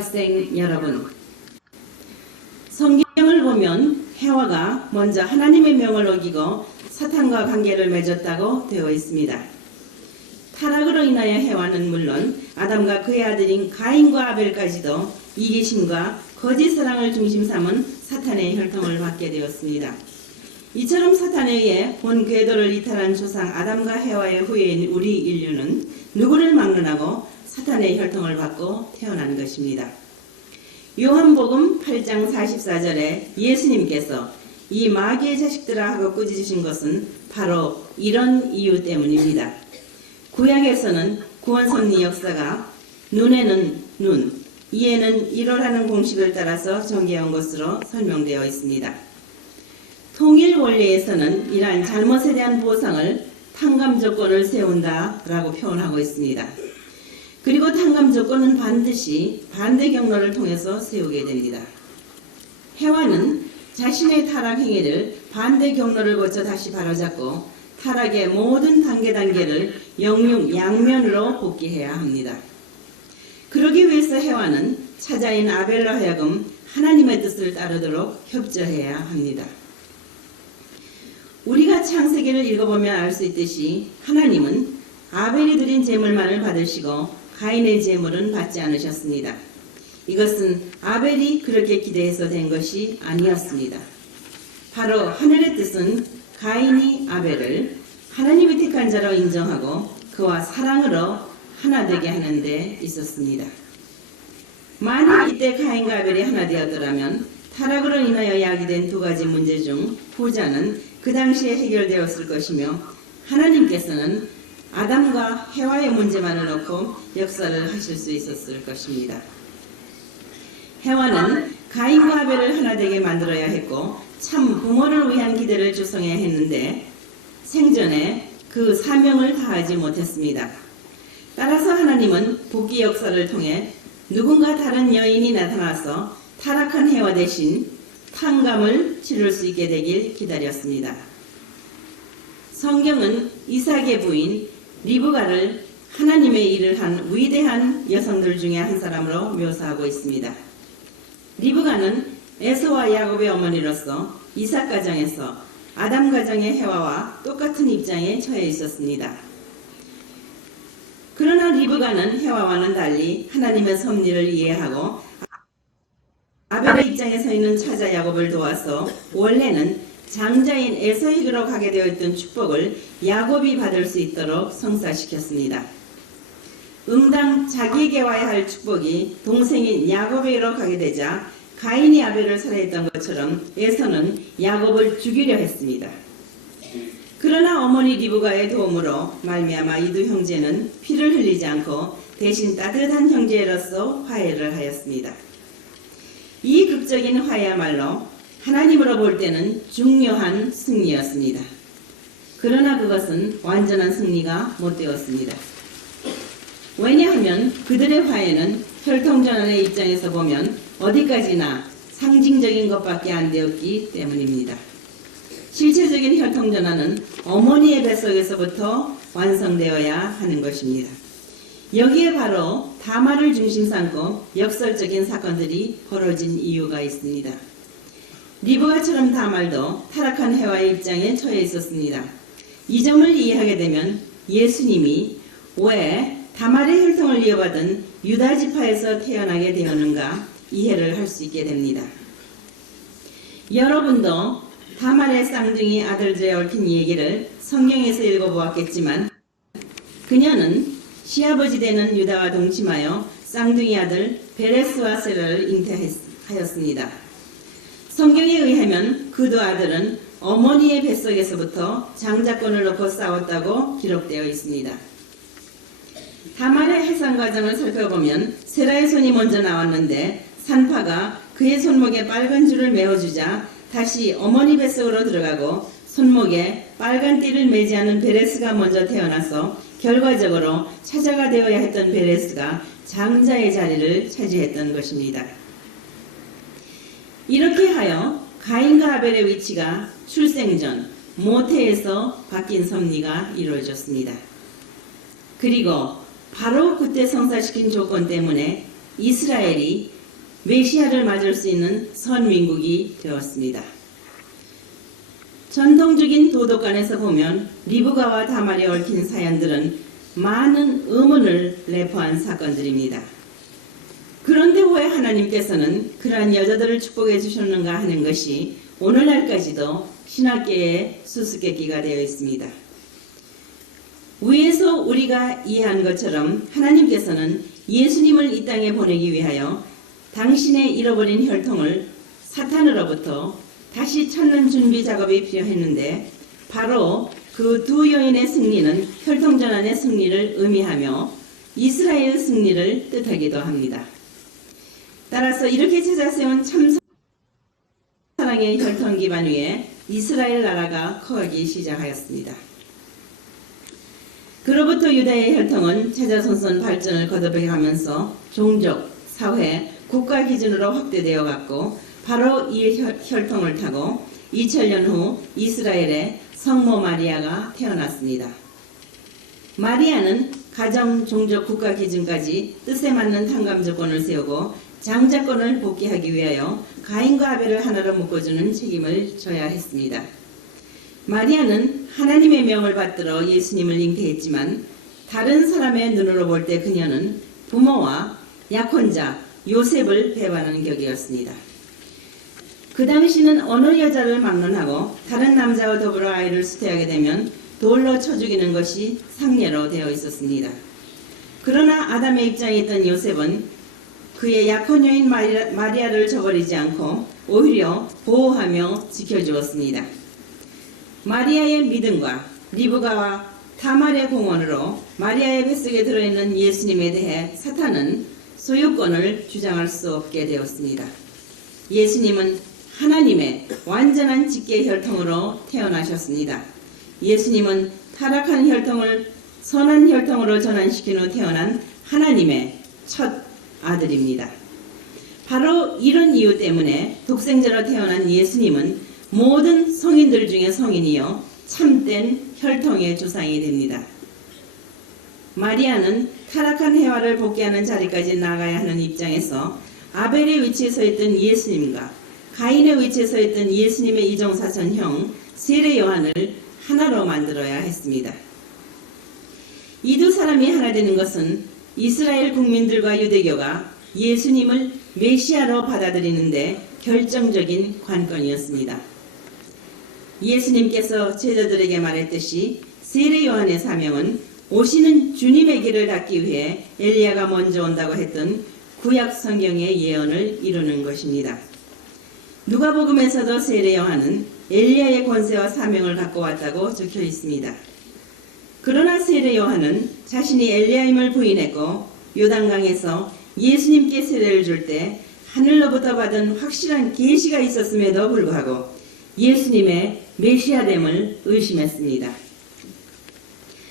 대학생 여러분, 성경을 보면 해와가 먼저 하나님의 명을 어기고 사탄과 관계를 맺었다고 되어 있습니다. 타락으로 인하여 해와는 물론 아담과 그의 아들인 가인과 아벨까지도 이기심과 거짓 사랑을 중심 삼은 사탄의 혈통을 받게 되었습니다. 이처럼 사탄에 의해 본 궤도를 이탈한 조상 아담과 해와의 후예인 우리 인류는 누구를 막론하고 사탄의 혈통을 받고 태어난 것입니다. 요한복음 8장 44절에 예수님께서 이 마귀의 자식들아 하고 꾸짖으신 것은 바로 이런 이유 때문입니다. 구약에서는 구원섭리 역사가 눈에는 눈, 이에는 이로라는 공식을 따라서 전개한 것으로 설명되어 있습니다. 통일 원리에서는 이러한 잘못에 대한 보상을 탕감 조건을 세운다라고 표현하고 있습니다. 그리고 탕감 조건은 반드시 반대 경로를 통해서 세우게 됩니다. 해와는 자신의 타락 행위를 반대 경로를 거쳐 다시 바로잡고 타락의 모든 단계를 영육 양면으로 복귀해야 합니다. 그러기 위해서 해와는 차자인 아벨로 하여금 하나님의 뜻을 따르도록 협조해야 합니다. 우리가 창세기를 읽어보면 알 수 있듯이 하나님은 아벨이 드린 제물만을 받으시고 가인의 제물은 받지 않으셨습니다. 이것은 아벨이 그렇게 기대해서 된 것이 아니었습니다. 바로 하늘의 뜻은 가인이 아벨을 하나님이 택한 자로 인정하고 그와 사랑으로 하나 되게 하는 데 있었습니다. 만일 이때 가인과 아벨이 하나 되었더라면 타락으로 인하여 야기된 두 가지 문제 중 후자는 그 당시에 해결되었을 것이며 하나님께서는 아담과 해와의 문제만을 놓고 역사를 하실 수 있었을 것입니다. 해와는 가인과 아벨을 하나 되게 만들어야 했고 참 부모를 위한 기대를 조성해야 했는데 생전에 그 사명을 다하지 못했습니다. 따라서 하나님은 복귀 역사를 통해 누군가 다른 여인이 나타나서 타락한 해와 대신 탕감을 치를 수 있게 되길 기다렸습니다. 성경은 이삭의 부인 리브가를 하나님의 일을 한 위대한 여성들 중에 한 사람으로 묘사하고 있습니다. 리브가는 에서와 야곱의 어머니로서 이삭 가정에서 아담 가정의 해와와 똑같은 입장에 처해 있었습니다. 그러나 리브가는 해와와는 달리 하나님의 섭리를 이해하고 아벨의 입장에 서 있는 차자 야곱을 도와서 원래는 장자인 에서에게로 가게 되어 있던 축복을 야곱이 받을 수 있도록 성사시켰습니다. 응당 자기에게 와야 할 축복이 동생인 야곱에게로 가게 되자 가인이 아벨을 살해했던 것처럼 에서는 야곱을 죽이려 했습니다. 그러나 어머니 리브가의 도움으로 말미암아 이 두 형제는 피를 흘리지 않고 대신 따뜻한 형제로서 화해를 하였습니다. 이 극적인 화해야말로 하나님으로 볼 때는 중요한 승리였습니다. 그러나 그것은 완전한 승리가 못 되었습니다. 왜냐하면 그들의 화해는 혈통전환의 입장에서 보면 어디까지나 상징적인 것밖에 안 되었기 때문입니다. 실체적인 혈통전환은 어머니의 뱃속에서부터 완성되어야 하는 것입니다. 여기에 바로 다말을 중심 삼고 역설적인 사건들이 벌어진 이유가 있습니다. 리브가처럼 다말도 타락한 해와의 입장에 처해 있었습니다. 이 점을 이해하게 되면 예수님이 왜 다말의 혈통을 이어받은 유다 지파에서 태어나게 되었는가 이해를 할 수 있게 됩니다. 여러분도 다말의 쌍둥이 아들들에 얽힌 얘기를 성경에서 읽어보았겠지만 그녀는 시아버지 되는 유다와 동침하여 쌍둥이 아들 베레스와 세라를 잉태하였습니다. 성경에 의하면 그 두 아들은 어머니의 뱃속에서부터 장자권을 놓고 싸웠다고 기록되어 있습니다. 다말의 해산 과정을 살펴보면 세라의 손이 먼저 나왔는데 산파가 그의 손목에 빨간 줄을 메어주자 다시 어머니 뱃속으로 들어가고 손목에 빨간 띠를 매지 않은 베레스가 먼저 태어나서 결과적으로 차자가 되어야 했던 베레스가 장자의 자리를 차지했던 것입니다. 이렇게 하여 가인과 아벨의 위치가 출생 전 모태에서 바뀐 섭리가 이루어졌습니다. 그리고 바로 그때 성사시킨 조건 때문에 이스라엘이 메시아를 맞을 수 있는 선민국이 되었습니다. 전통적인 도덕관에서 보면 리브가와 다말에 얽힌 사연들은 많은 의문을 내포한 사건들입니다. 그런데 왜 하나님께서는 그러한 여자들을 축복해 주셨는가 하는 것이 오늘날까지도 신학계의 수수께끼가 되어 있습니다. 위에서 우리가 이해한 것처럼 하나님께서는 예수님을 이 땅에 보내기 위하여 당신의 잃어버린 혈통을 사탄으로부터 다시 찾는 준비 작업이 필요했는데 바로 그 두 여인의 승리는 혈통전환의 승리를 의미하며 이스라엘 승리를 뜻하기도 합니다. 따라서 이렇게 찾아세운 참사랑의 혈통 기반 위에 이스라엘 나라가 커가기 시작하였습니다. 그로부터 유다의 혈통은 차자손손 발전을 거듭해가면서 종족, 사회, 국가 기준으로 확대되어 갔고 바로 이 혈통을 타고 2000년 후 이스라엘의 성모 마리아가 태어났습니다. 마리아는 가정, 종족, 국가 기준까지 뜻에 맞는 탕감 조건을 세우고 장자권을 복귀하기 위하여 가인과 아벨을 하나로 묶어주는 책임을 져야 했습니다. 마리아는 하나님의 명을 받들어 예수님을 잉태했지만 다른 사람의 눈으로 볼 때 그녀는 부모와 약혼자 요셉을 배반하는 격이었습니다. 그 당시는 어느 여자를 막론하고 다른 남자와 더불어 아이를 수태하게 되면 돌로 쳐 죽이는 것이 상례로 되어 있었습니다. 그러나 아담의 입장에 있던 요셉은 그의 약혼 여인 마리아를 저버리지 않고 오히려 보호하며 지켜주었습니다. 마리아의 믿음과 리브가와 다말의 공헌으로 마리아의 뱃속에 들어있는 예수님에 대해 사탄은 소유권을 주장할 수 없게 되었습니다. 예수님은 하나님의 완전한 직계 혈통으로 태어나셨습니다. 예수님은 타락한 혈통을 선한 혈통으로 전환시킨 후 태어난 하나님의 첫 아들입니다. 바로 이런 이유 때문에 독생자로 태어난 예수님은 모든 성인들 중에 성인이요 참된 혈통의 조상이 됩니다. 마리아는 타락한 해와를 복귀하는 자리까지 나가야 하는 입장에서 아벨의 위치에 서 있던 예수님과 가인의 위치에 서 있던 예수님의 이종사촌 형 세례 요한을 하나로 만들어야 했습니다. 이 두 사람이 하나 되는 것은 이스라엘 국민들과 유대교가 예수님을 메시아로 받아들이는데 결정적인 관건이었습니다. 예수님께서 제자들에게 말했듯이 세례 요한의 사명은 오시는 주님의 길을 닦기 위해 엘리야가 먼저 온다고 했던 구약 성경의 예언을 이루는 것입니다. 누가복음에서도 세례 요한은 엘리야의 권세와 사명을 갖고 왔다고 적혀 있습니다. 그러나 세례 요한은 자신이 엘리야임을 부인했고 요단강에서 예수님께 세례를 줄 때 하늘로부터 받은 확실한 계시가 있었음에도 불구하고 예수님의 메시아됨을 의심했습니다.